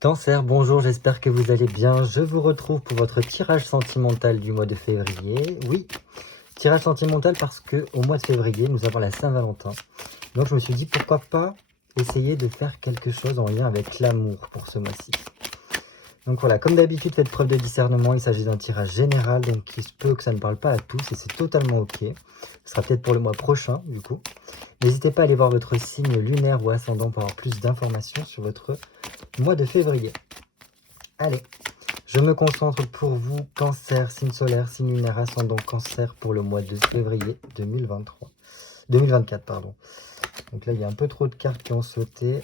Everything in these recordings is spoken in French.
Cancer, bonjour, j'espère que vous allez bien. Je vous retrouve pour votre tirage sentimental du mois de février. Oui, tirage sentimental parce que au mois de février, nous avons la Saint-Valentin. Donc je me suis dit, pourquoi pas essayer de faire quelque chose en lien avec l'amour pour ce mois-ci. Donc voilà, comme d'habitude, faites preuve de discernement. Il s'agit d'un tirage général, donc il se peut que ça ne parle pas à tous et c'est totalement ok. Ce sera peut-être pour le mois prochain, du coup. N'hésitez pas à aller voir votre signe lunaire ou ascendant pour avoir plus d'informations sur votre mois de février. Allez, je me concentre pour vous, Cancer, signe solaire, signe lunaire, ascendant Cancer pour le mois de février 2024, pardon. Donc là, il y a un peu trop de cartes qui ont sauté.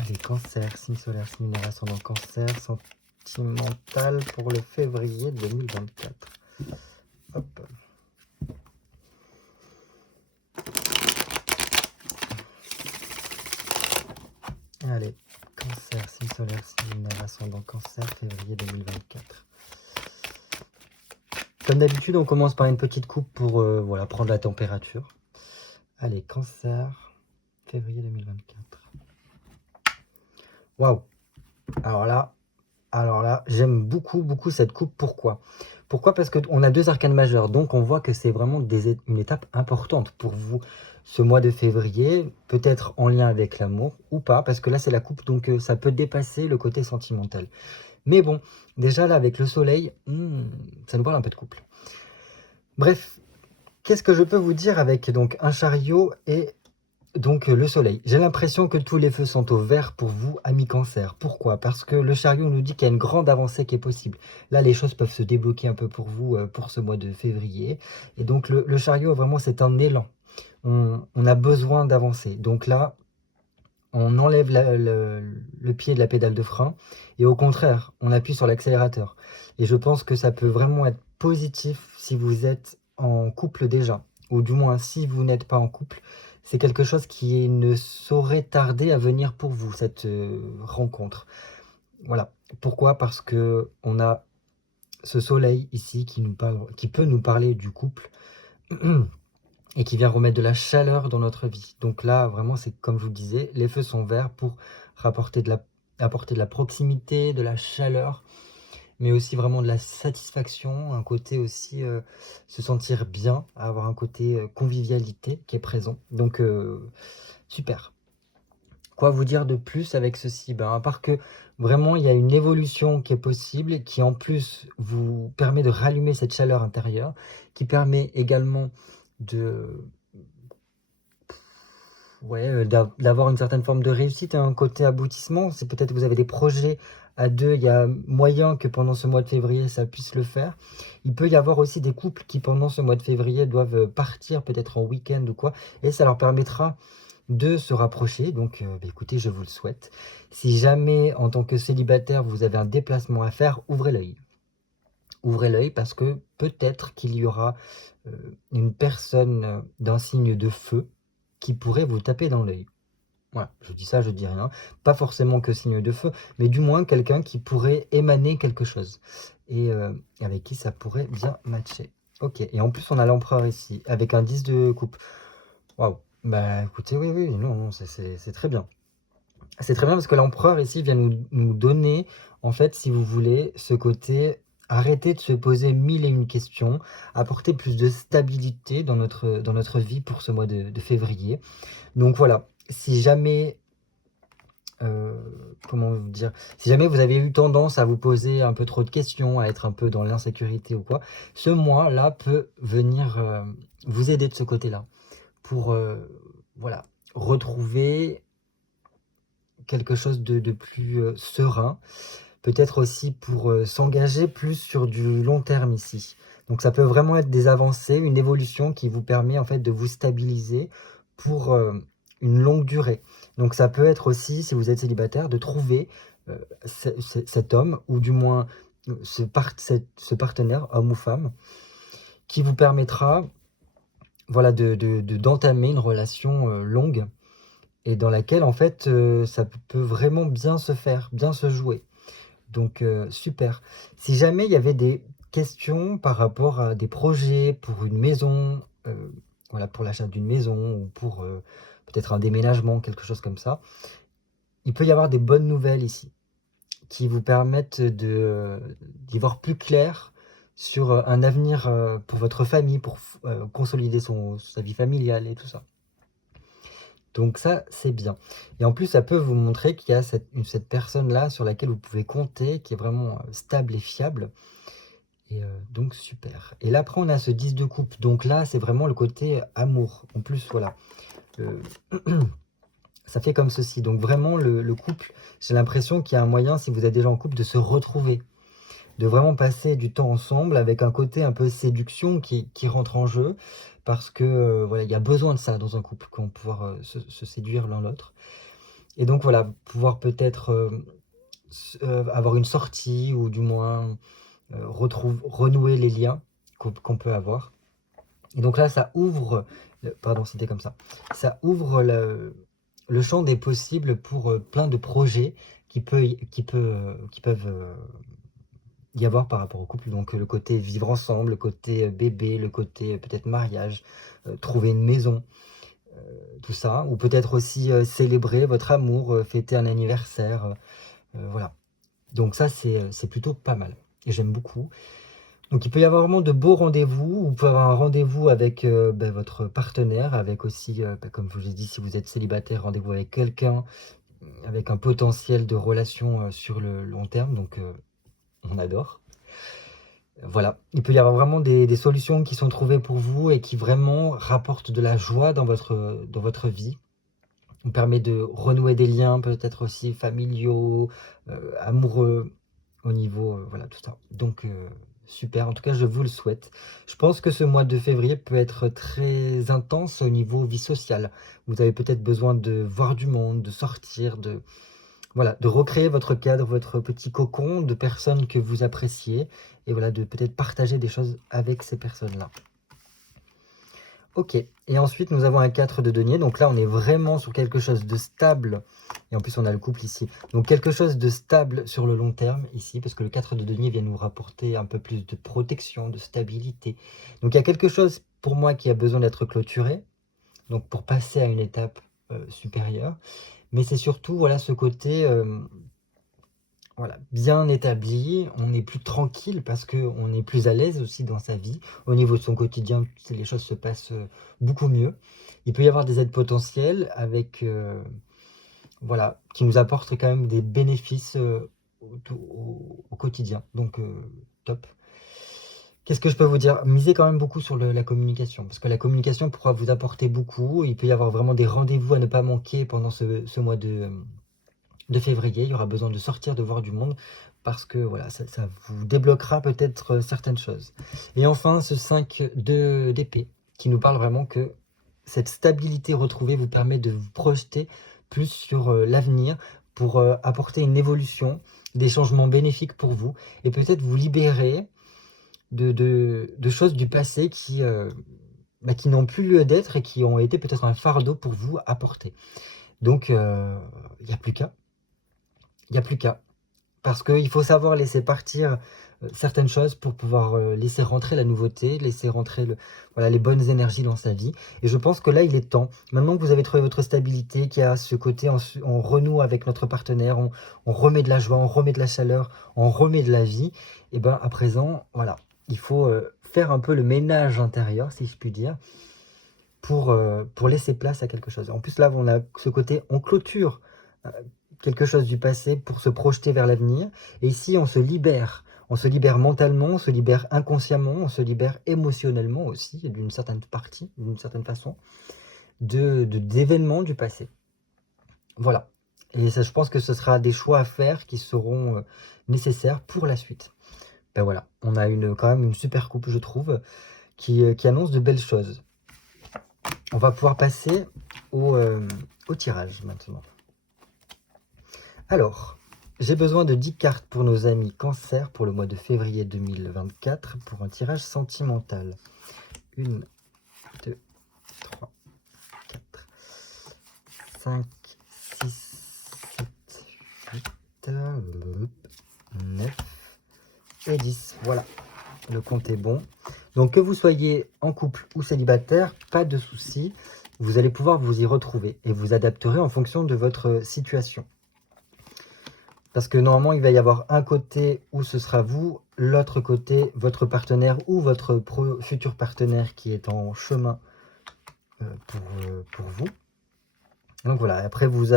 Allez, Cancer, signe solaire, signe lunaire, ascendant Cancer, sentimental pour le février 2024. Hop. Allez, Cancer, signe solaire, signe lunaire, ascendant Cancer, février 2024. Comme d'habitude, on commence par une petite coupe pour voilà, prendre la température. Allez, Cancer, février 2024. Waouh! Alors là, j'aime beaucoup cette coupe. Pourquoi? Pourquoi? Parce qu'on a deux arcanes majeures, donc on voit que c'est vraiment une étape importante pour vous ce mois de février, peut-être en lien avec l'amour ou pas, parce que là c'est la coupe, donc ça peut dépasser le côté sentimental. Mais bon, déjà là avec le soleil, ça nous parle un peu de couple. Bref, qu'est-ce que je peux vous dire avec donc un chariot et donc le soleil? J'ai l'impression que tous les feux sont au vert pour vous, amis Cancer. Pourquoi? Parce que le chariot nous dit qu'il y a une grande avancée qui est possible. Là, les choses peuvent se débloquer un peu pour vous pour ce mois de février. Et donc le chariot, vraiment, c'est un élan. On a besoin d'avancer. Donc là, on enlève le pied de la pédale de frein et au contraire, on appuie sur l'accélérateur. Et je pense que ça peut vraiment être positif si vous êtes en couple déjà, ou du moins si vous n'êtes pas en couple. C'est quelque chose qui ne saurait tarder à venir pour vous, cette rencontre. Voilà. Pourquoi? Parce que on a ce soleil ici qui peut nous parler du couple et qui vient remettre de la chaleur dans notre vie. Donc là, vraiment, c'est comme je vous le disais, les feux sont verts pour apporter de la proximité, de la chaleur, mais aussi vraiment de la satisfaction, un côté aussi se sentir bien, avoir un côté convivialité qui est présent. Donc super. Quoi vous dire de plus avec ceci? À part que vraiment il y a une évolution qui est possible, qui en plus vous permet de rallumer cette chaleur intérieure, qui permet également de d'avoir une certaine forme de réussite, un côté aboutissement. C'est peut-être que vous avez des projets à deux, il y a moyen que pendant ce mois de février, ça puisse le faire. Il peut y avoir aussi des couples qui, pendant ce mois de février, doivent partir peut-être en week-end ou quoi, et ça leur permettra de se rapprocher. Donc, écoutez, je vous le souhaite. Si jamais, en tant que célibataire, vous avez un déplacement à faire, ouvrez l'œil. Ouvrez l'œil parce que peut-être qu'il y aura une personne d'un signe de feu qui pourrait vous taper dans l'œil. Voilà, je dis ça, je dis rien. Pas forcément que signe de feu, mais du moins quelqu'un qui pourrait émaner quelque chose. Et avec qui ça pourrait bien matcher. Ok, et en plus on a l'empereur ici, avec un 10 de coupe. Waouh, bah écoutez, oui, non, c'est très bien. C'est très bien parce que l'empereur ici vient nous donner, en fait, si vous voulez, ce côté, arrêter de se poser mille et une questions, apporter plus de stabilité dans notre vie pour ce mois de février. Donc voilà, si jamais, comment vous dire, si jamais vous avez eu tendance à vous poser un peu trop de questions, à être un peu dans l'insécurité ou quoi, ce mois-là peut venir vous aider de ce côté-là pour voilà, retrouver quelque chose de plus serein, peut-être aussi pour s'engager plus sur du long terme ici. Donc ça peut vraiment être des avancées, une évolution qui vous permet en fait de vous stabiliser pour une longue durée. Donc ça peut être aussi, si vous êtes célibataire, de trouver cet homme, ou du moins ce partenaire, homme ou femme, qui vous permettra voilà, d'entamer une relation longue, et dans laquelle en fait ça peut vraiment bien se faire, bien se jouer. Donc super. Si jamais il y avait des questions par rapport à des projets pour une maison, voilà, pour l'achat d'une maison ou pour peut-être un déménagement, quelque chose comme ça, il peut y avoir des bonnes nouvelles ici. qui vous permettent d'y voir plus clair sur un avenir pour votre famille, pour consolider sa vie familiale et tout ça. Donc ça, c'est bien. Et en plus, ça peut vous montrer qu'il y a cette personne-là sur laquelle vous pouvez compter, qui est vraiment stable et fiable. Et donc super. Et là, après, on a ce 10 de coupe. Donc là, c'est vraiment le côté amour. En plus, voilà. Ça fait comme ceci. Donc vraiment, le couple, j'ai l'impression qu'il y a un moyen, si vous êtes déjà en couple, de se retrouver. De vraiment passer du temps ensemble avec un côté un peu séduction qui rentre en jeu. Parce que voilà, il y a besoin de ça dans un couple, pour pouvoir se séduire l'un l'autre. Et donc voilà, pouvoir peut-être avoir une sortie ou du moins renouer les liens qu'on peut avoir. Et donc là, ça ouvre, pardon, c'était comme ça, ça ouvre le champ des possibles pour plein de projets qui peuvent y avoir par rapport au couple. Donc le côté vivre ensemble, le côté bébé, le côté peut-être mariage, trouver une maison, tout ça. Ou peut-être aussi célébrer votre amour, fêter un anniversaire, voilà. Donc ça, c'est plutôt pas mal. Et j'aime beaucoup. Donc il peut y avoir vraiment de beaux rendez-vous. Vous pouvez avoir un rendez-vous avec votre partenaire, avec aussi, comme je vous ai dit, si vous êtes célibataire, rendez-vous avec quelqu'un, avec un potentiel de relation sur le long terme. Donc on adore. Voilà, il peut y avoir vraiment des solutions qui sont trouvées pour vous et qui vraiment rapportent de la joie dans votre vie. On permet de renouer des liens, peut-être aussi familiaux, amoureux, au niveau, voilà, tout ça. Donc, super, en tout cas, je vous le souhaite. Je pense que ce mois de février peut être très intense au niveau vie sociale. Vous avez peut-être besoin de voir du monde, de sortir, voilà, de recréer votre cadre, votre petit cocon de personnes que vous appréciez. Et voilà, de peut-être partager des choses avec ces personnes-là. Ok, et ensuite nous avons un 4 de denier, donc là on est vraiment sur quelque chose de stable, et en plus on a le couple ici, donc quelque chose de stable sur le long terme ici, parce que le 4 de denier vient nous rapporter un peu plus de protection, de stabilité. Donc il y a quelque chose pour moi qui a besoin d'être clôturé, donc pour passer à une étape supérieure, mais c'est surtout voilà, ce côté voilà, bien établi, on est plus tranquille parce qu'on est plus à l'aise aussi dans sa vie. Au niveau de son quotidien, les choses se passent beaucoup mieux. Il peut y avoir des aides potentielles avec, voilà, qui nous apportent quand même des bénéfices au quotidien. Donc, top. Qu'est-ce que je peux vous dire? Misez quand même beaucoup sur la communication, parce que la communication pourra vous apporter beaucoup. Il peut y avoir vraiment des rendez-vous à ne pas manquer pendant ce mois de février. Il y aura besoin de sortir, de voir du monde, parce que voilà, ça vous débloquera peut-être certaines choses. Et enfin, ce 5 d'épée, qui nous parle vraiment que cette stabilité retrouvée vous permet de vous projeter plus sur l'avenir, pour apporter une évolution, des changements bénéfiques pour vous, et peut-être vous libérer de choses du passé qui n'ont plus lieu d'être et qui ont été peut-être un fardeau pour vous à porter. Donc, il n'y a plus qu'à. Il n'y a plus qu'à. Parce qu'il faut savoir laisser partir certaines choses pour pouvoir laisser rentrer la nouveauté, laisser rentrer voilà, les bonnes énergies dans sa vie. Et je pense que là, il est temps. Maintenant que vous avez trouvé votre stabilité, qu'il y a ce côté, on renoue avec notre partenaire, on remet de la joie, on remet de la chaleur, on remet de la vie. Et bien à présent, voilà, il faut faire un peu le ménage intérieur, si je puis dire, pour laisser place à quelque chose. En plus, là, on a ce côté, on clôture quelque chose du passé pour se projeter vers l'avenir. Et ici, on se libère. On se libère mentalement, on se libère inconsciemment, on se libère émotionnellement aussi, d'une certaine partie, d'une certaine façon, d'événements du passé. Voilà. Et ça, je pense que ce sera des choix à faire qui seront nécessaires pour la suite. Ben voilà, on a quand même une super coupe, je trouve, qui annonce de belles choses. On va pouvoir passer au tirage maintenant. Alors, j'ai besoin de 10 cartes pour nos amis Cancer pour le mois de février 2024 pour un tirage sentimental. 1, 2, 3, 4, 5, 6, 7, 8, 9 et 10. Voilà, le compte est bon. Donc que vous soyez en couple ou célibataire, pas de souci. Vous allez pouvoir vous y retrouver et vous adapterez en fonction de votre situation. Parce que normalement, il va y avoir un côté où ce sera vous, l'autre côté, votre partenaire ou votre futur partenaire qui est en chemin pour vous. Donc voilà, après vous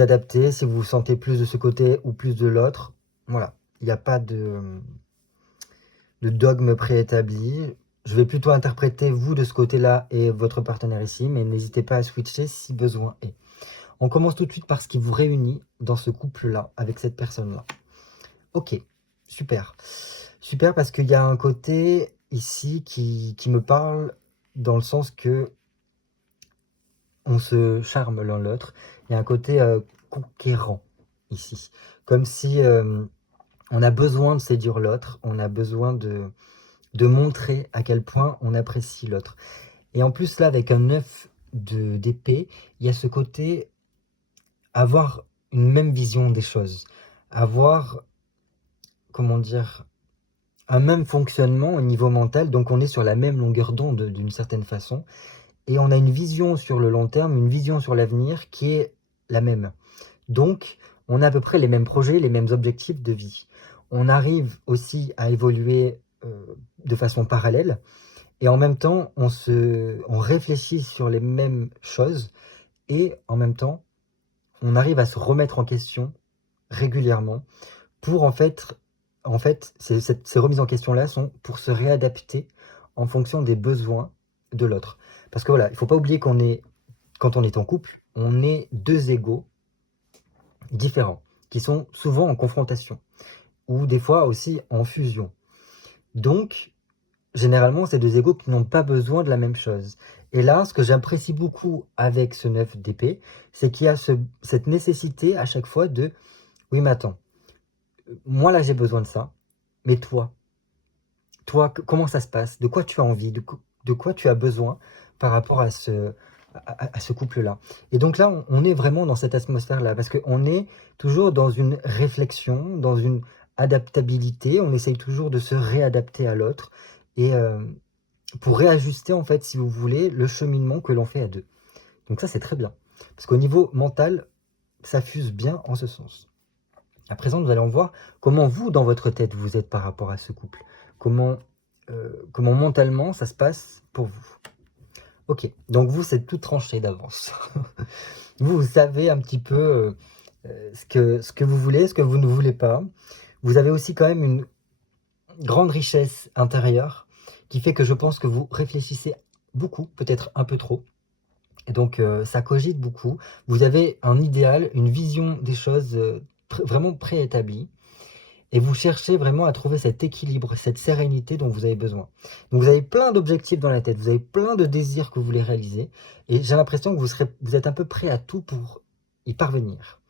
adaptez si vous vous sentez plus de ce côté ou plus de l'autre. Voilà, il n'y a pas de dogme préétabli. Je vais plutôt interpréter vous de ce côté-là et votre partenaire ici, mais n'hésitez pas à switcher si besoin est. On commence tout de suite par ce qui vous réunit dans ce couple-là, avec cette personne-là. Ok, super. Super parce qu'il y a un côté ici qui me parle dans le sens que on se charme l'un l'autre. Il y a un côté conquérant ici. Comme si on a besoin de séduire l'autre, on a besoin de montrer à quel point on apprécie l'autre. Et en plus là, avec un 9 d'épée, il y a ce côté avoir une même vision des choses. Avoir, comment dire, un même fonctionnement au niveau mental. Donc on est sur la même longueur d'onde d'une certaine façon. Et on a une vision sur le long terme, une vision sur l'avenir qui est la même. Donc, on a à peu près les mêmes projets, les mêmes objectifs de vie. On arrive aussi à évoluer de façon parallèle et en même temps, on réfléchit sur les mêmes choses et en même temps, on arrive à se remettre en question régulièrement pour en fait ces remises en question-là sont pour se réadapter en fonction des besoins de l'autre. Parce que voilà, il ne faut pas oublier quand on est en couple, on est deux égaux différents, qui sont souvent en confrontation, ou des fois aussi en fusion. Donc, généralement, c'est deux égaux qui n'ont pas besoin de la même chose. Et là, ce que j'apprécie beaucoup avec ce 9 d'épée, c'est qu'il y a cette nécessité à chaque fois de « oui, mais attends, moi là j'ai besoin de ça, mais toi, comment ça se passe? De quoi tu as envie? De quoi tu as besoin par rapport à ce couple-là ?» Et donc là, on est vraiment dans cette atmosphère-là, parce qu'on est toujours dans une réflexion, dans une adaptabilité, on essaye toujours de se réadapter à l'autre, et pour réajuster, en fait, si vous voulez, le cheminement que l'on fait à deux. Donc ça, c'est très bien, parce qu'au niveau mental, ça fuse bien en ce sens. À présent, nous allons voir comment vous, dans votre tête, vous êtes par rapport à ce couple. Comment mentalement ça se passe pour vous. Ok, donc vous, c'est tout tranché d'avance. Vous savez un petit peu ce que vous voulez, ce que vous ne voulez pas. Vous avez aussi quand même une grande richesse intérieure qui fait que je pense que vous réfléchissez beaucoup, peut-être un peu trop. Et donc, ça cogite beaucoup. Vous avez un idéal, une vision des choses vraiment préétablie. Et vous cherchez vraiment à trouver cet équilibre, cette sérénité dont vous avez besoin. Donc vous avez plein d'objectifs dans la tête, vous avez plein de désirs que vous voulez réaliser. Et j'ai l'impression que vous êtes un peu prêt à tout pour y parvenir.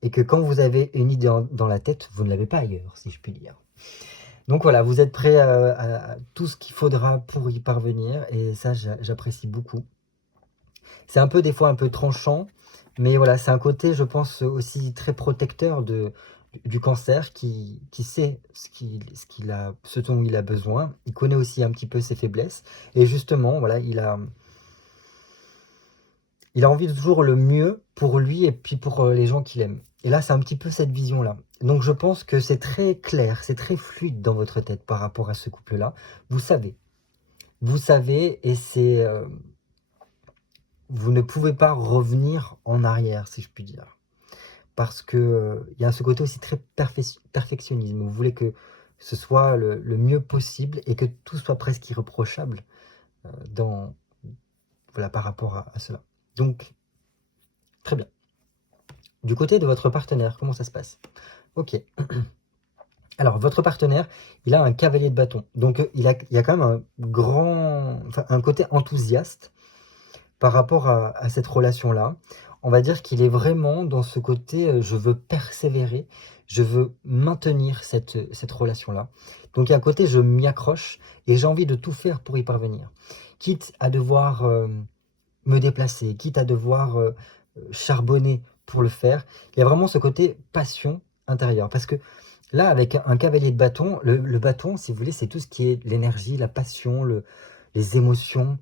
Et que quand vous avez une idée dans la tête, vous ne l'avez pas ailleurs, si je puis dire. Donc voilà, vous êtes prêt à tout ce qu'il faudra pour y parvenir. Et ça, j'apprécie beaucoup. C'est un peu des fois un peu tranchant, mais voilà, c'est un côté, je pense, aussi très protecteur du cancer qui sait ce dont il a besoin. Il connaît aussi un petit peu ses faiblesses. Et justement, voilà, il a envie de toujours le mieux pour lui et puis pour les gens qu'il aime. Et là, c'est un petit peu cette vision-là. Donc je pense que c'est très clair, c'est très fluide dans votre tête par rapport à ce couple-là. Vous savez et c'est... vous ne pouvez pas revenir en arrière, si je puis dire. Parce que y a ce côté aussi très perfectionnisme. Vous voulez que ce soit le mieux possible et que tout soit presque irréprochable voilà, par rapport à cela. Donc, très bien. Du côté de votre partenaire, comment ça se passe? Ok. Alors, votre partenaire, il a un cavalier de bâton. Donc, il y a quand même un côté enthousiaste par rapport à cette relation-là. On va dire qu'il est vraiment dans ce côté, je veux persévérer, je veux maintenir cette relation-là. Donc il y a un côté, je m'y accroche et j'ai envie de tout faire pour y parvenir. Quitte à devoir me déplacer, quitte à devoir charbonner pour le faire. Il y a vraiment ce côté passion intérieure. Parce que là, avec un cavalier de bâton, le bâton, si vous voulez, c'est tout ce qui est l'énergie, la passion, les émotions.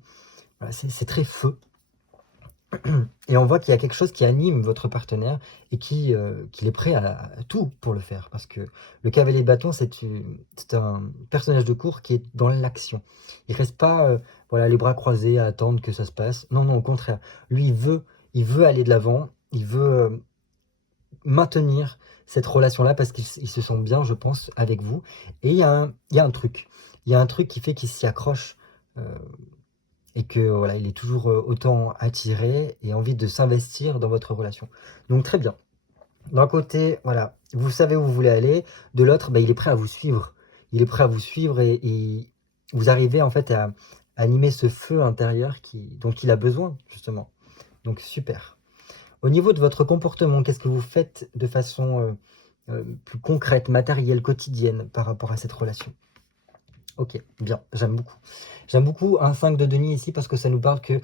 Voilà, c'est très feu. Et on voit qu'il y a quelque chose qui anime votre partenaire et qu'il est prêt à tout pour le faire. Parce que le cavalier de bâton, c'est un personnage de cour qui est dans l'action. Il reste pas voilà, les bras croisés à attendre que ça se passe. Non, non, au contraire. Lui, il veut aller de l'avant, il veut maintenir cette relation-là parce qu'il se sent bien, je pense, avec vous. Et il y a un truc. Il y a un truc qui fait qu'il s'y accroche. euh, et que voilà, il est toujours autant attiré et envie de s'investir dans votre relation. Donc très bien. D'un côté, voilà, vous savez où vous voulez aller. De l'autre, bah, il est prêt à vous suivre. Il est prêt à vous suivre et vous arrivez en fait à animer ce feu intérieur dont il a besoin, justement. Donc super. Au niveau de votre comportement, qu'est-ce que vous faites de façon plus concrète, matérielle, quotidienne par rapport à cette relation? Ok, bien, j'aime beaucoup. J'aime beaucoup un 5 de denier ici parce que ça nous parle que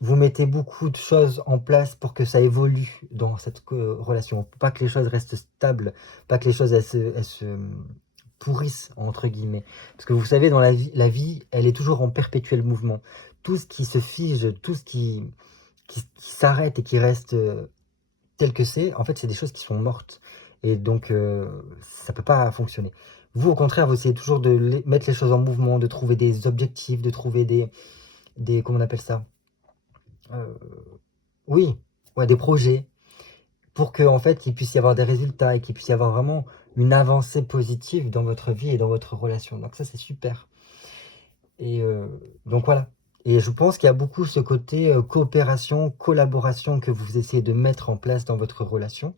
vous mettez beaucoup de choses en place pour que ça évolue dans cette relation. Pas que les choses restent stables, pas que les choses elles se pourrissent, entre guillemets. Parce que vous savez, dans la vie, elle est toujours en perpétuel mouvement. Tout ce qui se fige, tout ce qui s'arrête et qui reste tel que c'est, en fait, c'est des choses qui sont mortes. Et donc, ça peut pas fonctionner. Vous, au contraire, vous essayez toujours de mettre les choses en mouvement, de trouver des objectifs, de trouver comment on appelle ça? Euh, oui, ouais, des projets, pour qu'en fait, il puisse y avoir des résultats et qu'il puisse y avoir vraiment une avancée positive dans votre vie et dans votre relation. Donc ça, c'est super. Et donc voilà. Et je pense qu'il y a beaucoup ce côté coopération, collaboration que vous essayez de mettre en place dans votre relation,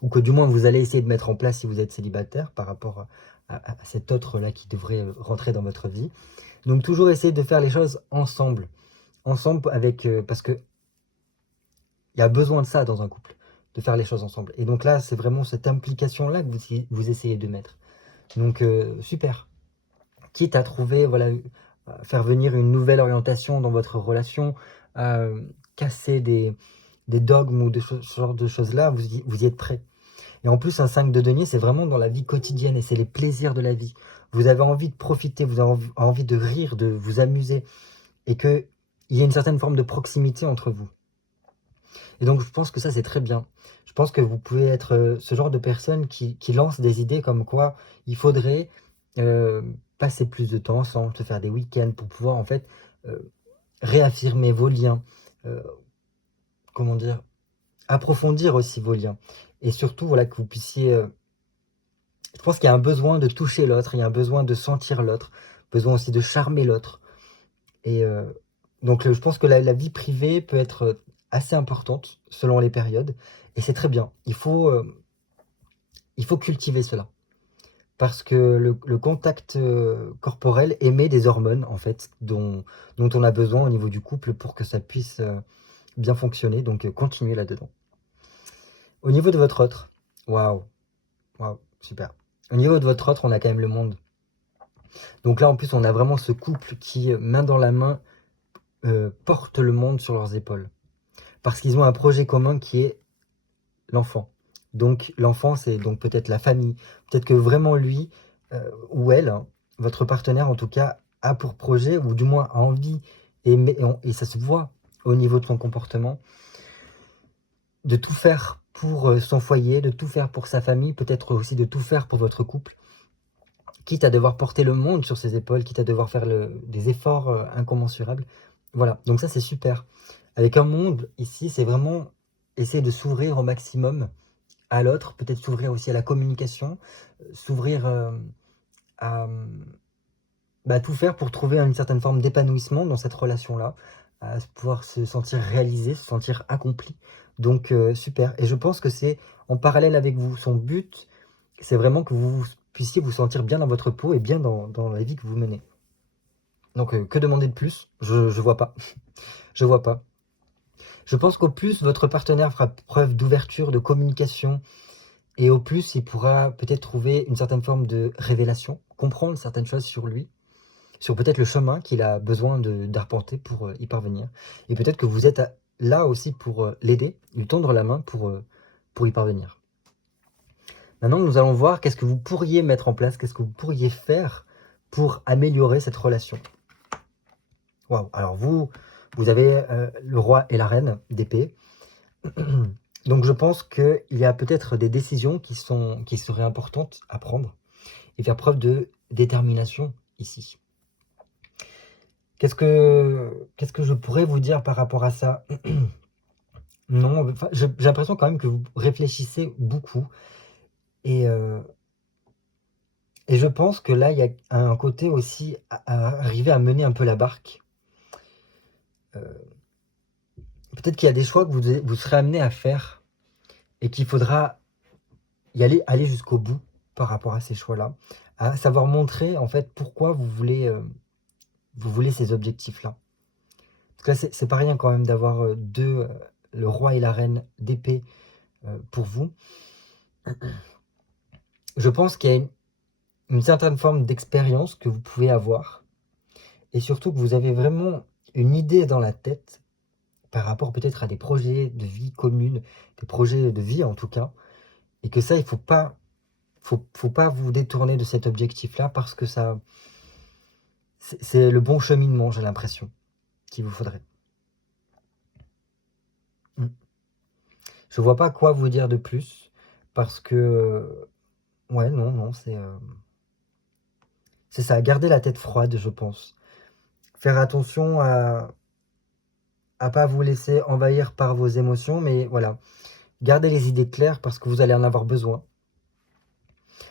ou que du moins vous allez essayer de mettre en place si vous êtes célibataire par rapport à cet autre-là qui devrait rentrer dans votre vie. Donc toujours essayer de faire les choses ensemble. Ensemble avec... parce que il y a besoin de ça dans un couple, de faire les choses ensemble. Et donc là, c'est vraiment cette implication-là que vous essayez de mettre. Donc super. Quitte à trouver, voilà, faire venir une nouvelle orientation dans votre relation, casser des dogmes ou ce genre de choses-là, vous y êtes prêt. Et en plus, un 5 de denier, c'est vraiment dans la vie quotidienne et c'est les plaisirs de la vie. Vous avez envie de profiter, vous avez envie de rire, de vous amuser et qu'il y ait une certaine forme de proximité entre vous. Et donc, je pense que ça, c'est très bien. Je pense que vous pouvez être ce genre de personne qui lance des idées comme quoi il faudrait euh, passer plus de temps ensemble, se faire des week-ends pour pouvoir en fait euh, réaffirmer vos liens, euh, comment dire, approfondir aussi vos liens. Et surtout, voilà, que vous puissiez... je pense qu'il y a un besoin de toucher l'autre, il y a un besoin de sentir l'autre, besoin aussi de charmer l'autre. Et donc, je pense que la vie privée peut être assez importante selon les périodes. Et c'est très bien. Il faut cultiver cela. Parce que le contact corporel émet des hormones, en fait, dont on a besoin au niveau du couple pour que ça puisse bien fonctionner. Donc, continuez là-dedans. Au niveau de votre autre, waouh, waouh, super. Au niveau de votre autre, on a quand même le monde. Donc là, en plus, on a vraiment ce couple qui, main dans la main, porte le monde sur leurs épaules. Parce qu'ils ont un projet commun qui est l'enfant. Donc l'enfant, c'est donc peut-être la famille. Peut-être que vraiment lui ou elle, hein, votre partenaire en tout cas, a pour projet, ou du moins a envie, et ça se voit au niveau de son comportement, de tout faire pour son foyer, de tout faire pour sa famille, peut-être aussi de tout faire pour votre couple, quitte à devoir porter le monde sur ses épaules, quitte à devoir faire des efforts incommensurables. Voilà, donc ça c'est super. Avec un monde, ici, c'est vraiment essayer de s'ouvrir au maximum à l'autre, peut-être s'ouvrir aussi à la communication, s'ouvrir à tout faire pour trouver une certaine forme d'épanouissement dans cette relation-là, à pouvoir se sentir réalisé, se sentir accompli. Donc super. Et je pense que c'est en parallèle avec vous. Son but, c'est vraiment que vous puissiez vous sentir bien dans votre peau et bien dans la vie que vous menez. Donc que demander de plus? Je vois pas. Je vois pas. Je pense qu'au plus, votre partenaire fera preuve d'ouverture, de communication, et au plus, il pourra peut-être trouver une certaine forme de révélation, comprendre certaines choses sur lui, sur peut-être le chemin qu'il a besoin d'arpenter pour y parvenir. Et peut-être que vous êtes là aussi pour l'aider, lui tendre la main pour y parvenir. Maintenant, nous allons voir qu'est-ce que vous pourriez mettre en place, qu'est-ce que vous pourriez faire pour améliorer cette relation. Waouh! Alors vous Vous avez le roi et la reine d'épée. Donc je pense qu'il y a peut-être des décisions qui seraient importantes à prendre et faire preuve de détermination ici. Qu'est-ce que je pourrais vous dire par rapport à ça? Non, enfin, j'ai l'impression quand même que vous réfléchissez beaucoup et je pense que là, il y a un côté aussi à arriver à mener un peu la barque. Peut-être qu'il y a des choix que vous serez amenés à faire et qu'il faudra aller jusqu'au bout par rapport à ces choix-là, à savoir montrer en fait pourquoi vous voulez ces objectifs-là. Parce que là, c'est pas rien quand même d'avoir le roi et la reine d'épée pour vous. Je pense qu'il y a une certaine forme d'expérience que vous pouvez avoir et surtout que vous avez vraiment une idée dans la tête par rapport peut-être à des projets de vie communes, des projets de vie en tout cas, et que ça, il faut pas vous détourner de cet objectif-là parce que ça, c'est le bon cheminement, j'ai l'impression, qu'il vous faudrait. Je vois pas quoi vous dire de plus parce que, ouais, non, c'est ça, garder la tête froide, je pense. Faire attention à pas vous laisser envahir par vos émotions, mais voilà, gardez les idées claires parce que vous allez en avoir besoin.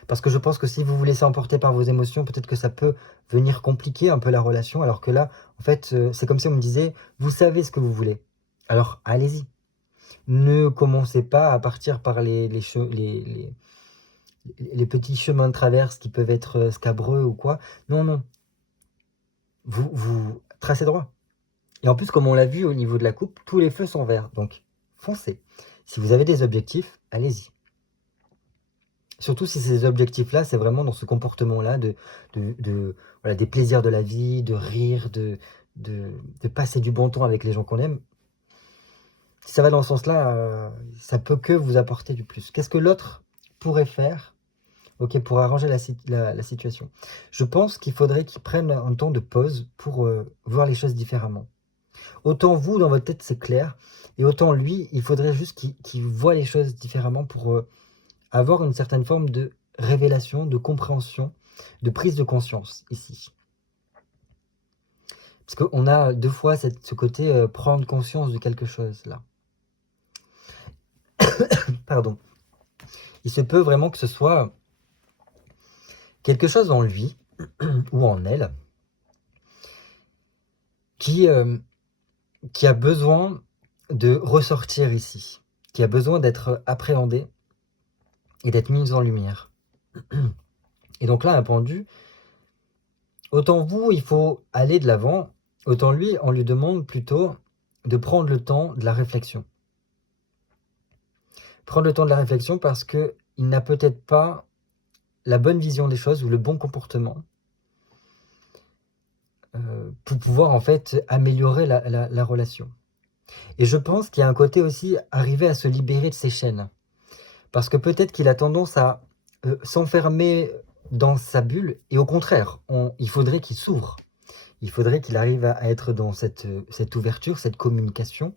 Parce que je pense que si vous vous laissez emporter par vos émotions, peut-être que ça peut venir compliquer un peu la relation, alors que là, en fait, c'est comme si on me disait: «Vous savez ce que vous voulez, alors allez-y». Ne commencez pas à partir par les petits chemins de traverse qui peuvent être, scabreux ou quoi. Non, non, vous tracez droit. Et en plus, comme on l'a vu au niveau de la coupe, tous les feux sont verts, donc foncez. Si vous avez des objectifs, allez-y. Surtout si ces objectifs-là, c'est vraiment dans ce comportement-là voilà, des plaisirs de la vie, de rire, de passer du bon temps avec les gens qu'on aime. Si ça va dans ce sens-là, ça peut que vous apporter du plus. Qu'est-ce que l'autre pourrait faire, OK, pour arranger la situation? Je pense qu'il faudrait qu'il prenne un temps de pause pour, voir les choses différemment. Autant vous, dans votre tête, c'est clair et autant lui, il faudrait juste qu'il voie les choses différemment pour, avoir une certaine forme de révélation, de compréhension, de prise de conscience ici. Parce qu'on a 2 fois ce côté, prendre conscience de quelque chose là. Pardon. Il se peut vraiment que ce soit quelque chose en lui ou en elle qui a besoin de ressortir ici, qui a besoin d'être appréhendé et d'être mis en lumière. Et donc là, un pendu, autant vous, il faut aller de l'avant, autant lui, on lui demande plutôt de prendre le temps de la réflexion. Prendre le temps de la réflexion parce qu'il n'a peut-être pas la bonne vision des choses ou le bon comportement pour pouvoir en fait améliorer la relation. Et je pense qu'il y a un côté aussi arriver à se libérer de ses chaînes. Parce que peut-être qu'il a tendance à s'enfermer dans sa bulle et au contraire, il faudrait qu'il s'ouvre. Il faudrait qu'il arrive à être dans cette ouverture, cette communication.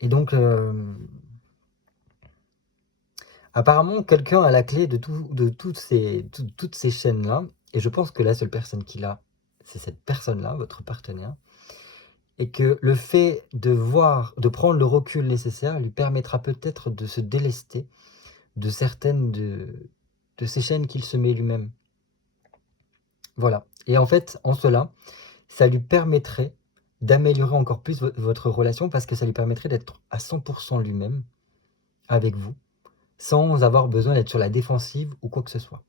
Et donc, apparemment, quelqu'un a la clé de toutes ces chaînes-là. Et je pense que la seule personne qui l'a, c'est cette personne-là, votre partenaire. Et que le fait de prendre le recul nécessaire lui permettra peut-être de se délester de certaines de ces chaînes qu'il se met lui-même. Voilà. Et en fait, en cela, ça lui permettrait d'améliorer encore plus votre relation parce que ça lui permettrait d'être à 100% lui-même avec vous, sans avoir besoin d'être sur la défensive ou quoi que ce soit.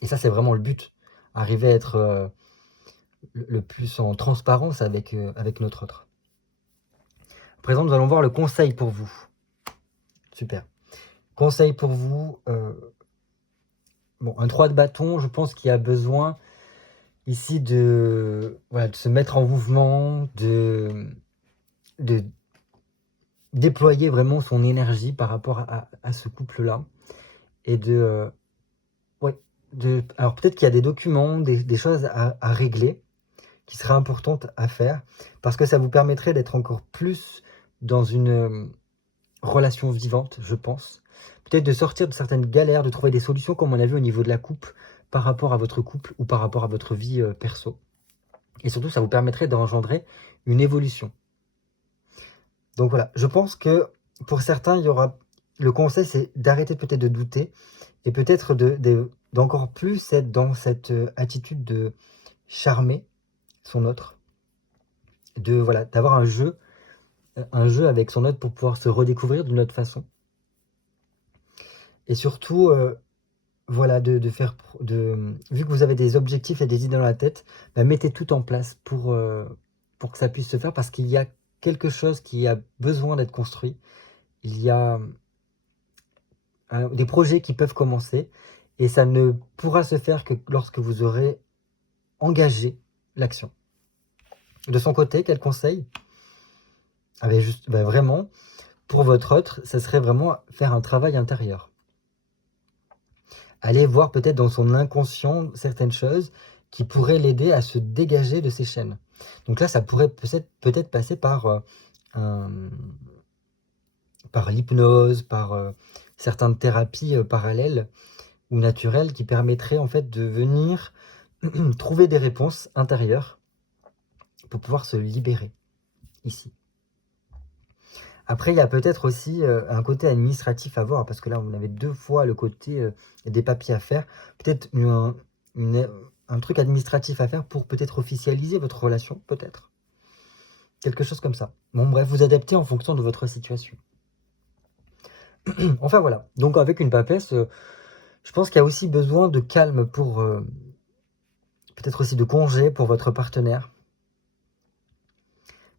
Et ça, c'est vraiment le but. Arriver à être le plus en transparence avec notre autre. À présent, nous allons voir le conseil pour vous. Super. Conseil pour vous. Bon, un 3 de bâton, je pense qu'il y a besoin ici de se mettre en mouvement, de déployer vraiment son énergie par rapport à ce couple-là. Et alors peut-être qu'il y a des documents, des choses à régler qui sera importante à faire, parce que ça vous permettrait d'être encore plus dans une relation vivante, je pense. Peut-être de sortir de certaines galères, de trouver des solutions, comme on a vu au niveau de la coupe, par rapport à votre couple ou par rapport à votre vie perso. Et surtout, ça vous permettrait d'engendrer une évolution. Donc voilà, je pense que pour certains, il y aura... Le conseil, c'est d'arrêter peut-être de douter et peut-être d'encore plus être dans cette attitude de charmer son autre, voilà, d'avoir un jeu avec son autre pour pouvoir se redécouvrir d'une autre façon. Et surtout, voilà, vu que vous avez des objectifs et des idées dans la tête, bah, mettez tout en place pour que ça puisse se faire, parce qu'il y a quelque chose qui a besoin d'être construit. Il y a des projets qui peuvent commencer, et ça ne pourra se faire que lorsque vous aurez engagé l'action. De son côté, quel conseil? Vraiment, pour votre autre, ça serait vraiment faire un travail intérieur. Allez voir peut-être dans son inconscient certaines choses qui pourraient l'aider à se dégager de ces chaînes. Donc là, ça pourrait peut-être passer par l'hypnose, par certaines thérapies parallèles ou naturelles qui permettraient en fait de venir trouver des réponses intérieures pour pouvoir se libérer ici. Après, il y a peut-être aussi un côté administratif à voir, parce que là, on avait 2 fois le côté des papiers à faire. Peut-être un truc administratif à faire pour peut-être officialiser votre relation, peut-être. Quelque chose comme ça. Bon, bref, vous adaptez en fonction de votre situation. Enfin, voilà. Donc, avec une papesse, je pense qu'il y a aussi besoin de calme pour... peut-être aussi de congé pour votre partenaire.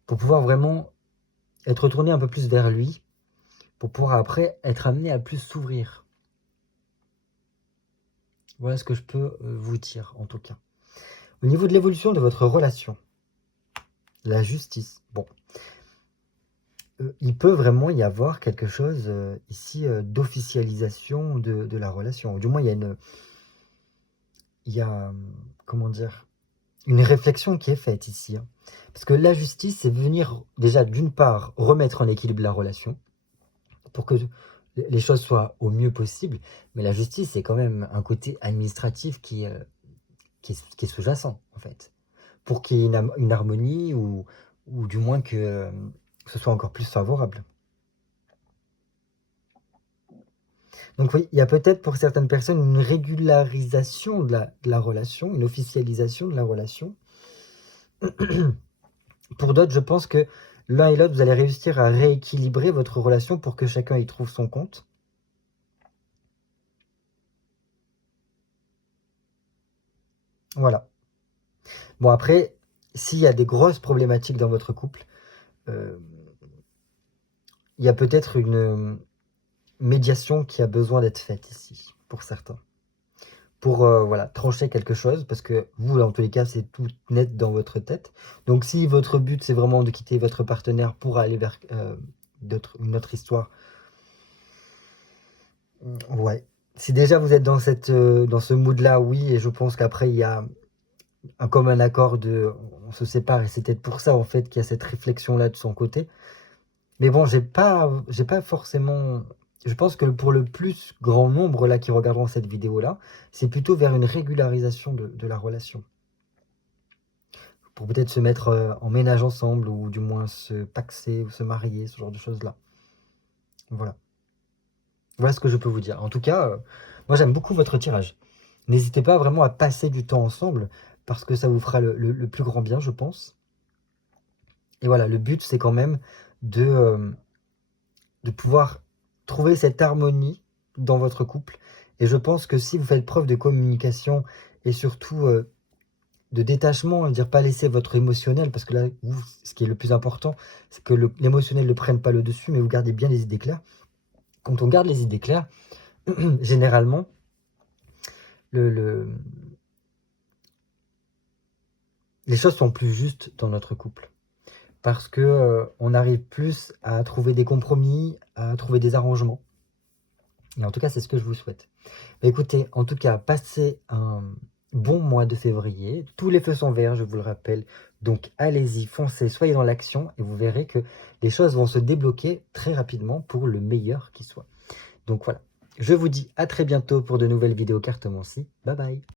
Pour pouvoir vraiment être tourné un peu plus vers lui, pour pouvoir après être amené à plus s'ouvrir. Voilà ce que je peux vous dire, en tout cas. Au niveau de l'évolution de votre relation, la justice, bon, il peut vraiment y avoir quelque chose ici d'officialisation de la relation. Ou du moins, il y a, comment dire, une réflexion qui est faite ici. Hein. Parce que la justice, c'est venir déjà, d'une part, remettre en équilibre la relation, pour que les choses soient au mieux possible. Mais la justice, c'est quand même un côté administratif qui est sous-jacent, en fait. Pour qu'il y ait une harmonie, ou du moins que ce soit encore plus favorable. Donc oui, il y a peut-être pour certaines personnes une régularisation de la relation, une officialisation de la relation. Pour d'autres, je pense que l'un et l'autre, vous allez réussir à rééquilibrer votre relation pour que chacun y trouve son compte. Voilà. Bon, après, s'il y a des grosses problématiques dans votre couple, il y a peut-être une médiation qui a besoin d'être faite ici, pour certains. Pour voilà, trancher quelque chose, parce que vous, en tous les cas, c'est tout net dans votre tête. Donc si votre but, c'est vraiment de quitter votre partenaire pour aller vers une autre histoire, ouais. Si déjà vous êtes dans ce mood-là, oui, et je pense qu'après, il y a un commun accord on se sépare, et c'est peut-être pour ça, en fait, qu'il y a cette réflexion-là de son côté. Mais bon, j'ai pas forcément... Je pense que pour le plus grand nombre là qui regarderont cette vidéo-là, c'est plutôt vers une régularisation de la relation. Pour peut-être se mettre en ménage ensemble, ou du moins se paxer ou se marier, ce genre de choses-là. Voilà. Voilà ce que je peux vous dire. En tout cas, moi j'aime beaucoup votre tirage. N'hésitez pas vraiment à passer du temps ensemble, parce que ça vous fera le plus grand bien, je pense. Et voilà, le but c'est quand même de pouvoir trouver cette harmonie dans votre couple. Et je pense que si vous faites preuve de communication et surtout de détachement, dire pas laisser votre émotionnel, parce que là, ce qui est le plus important, c'est que l'émotionnel ne prenne pas le dessus, mais vous gardez bien les idées claires. Quand on garde les idées claires, généralement, les choses sont plus justes dans notre couple. Parce que on arrive plus à trouver des compromis, à trouver des arrangements. Et en tout cas, c'est ce que je vous souhaite. Mais écoutez, en tout cas, passez un bon mois de février. Tous les feux sont verts, je vous le rappelle. Donc allez-y, foncez, soyez dans l'action et vous verrez que les choses vont se débloquer très rapidement pour le meilleur qui soit. Donc voilà, je vous dis à très bientôt pour de nouvelles vidéos cartomancie. Bye bye.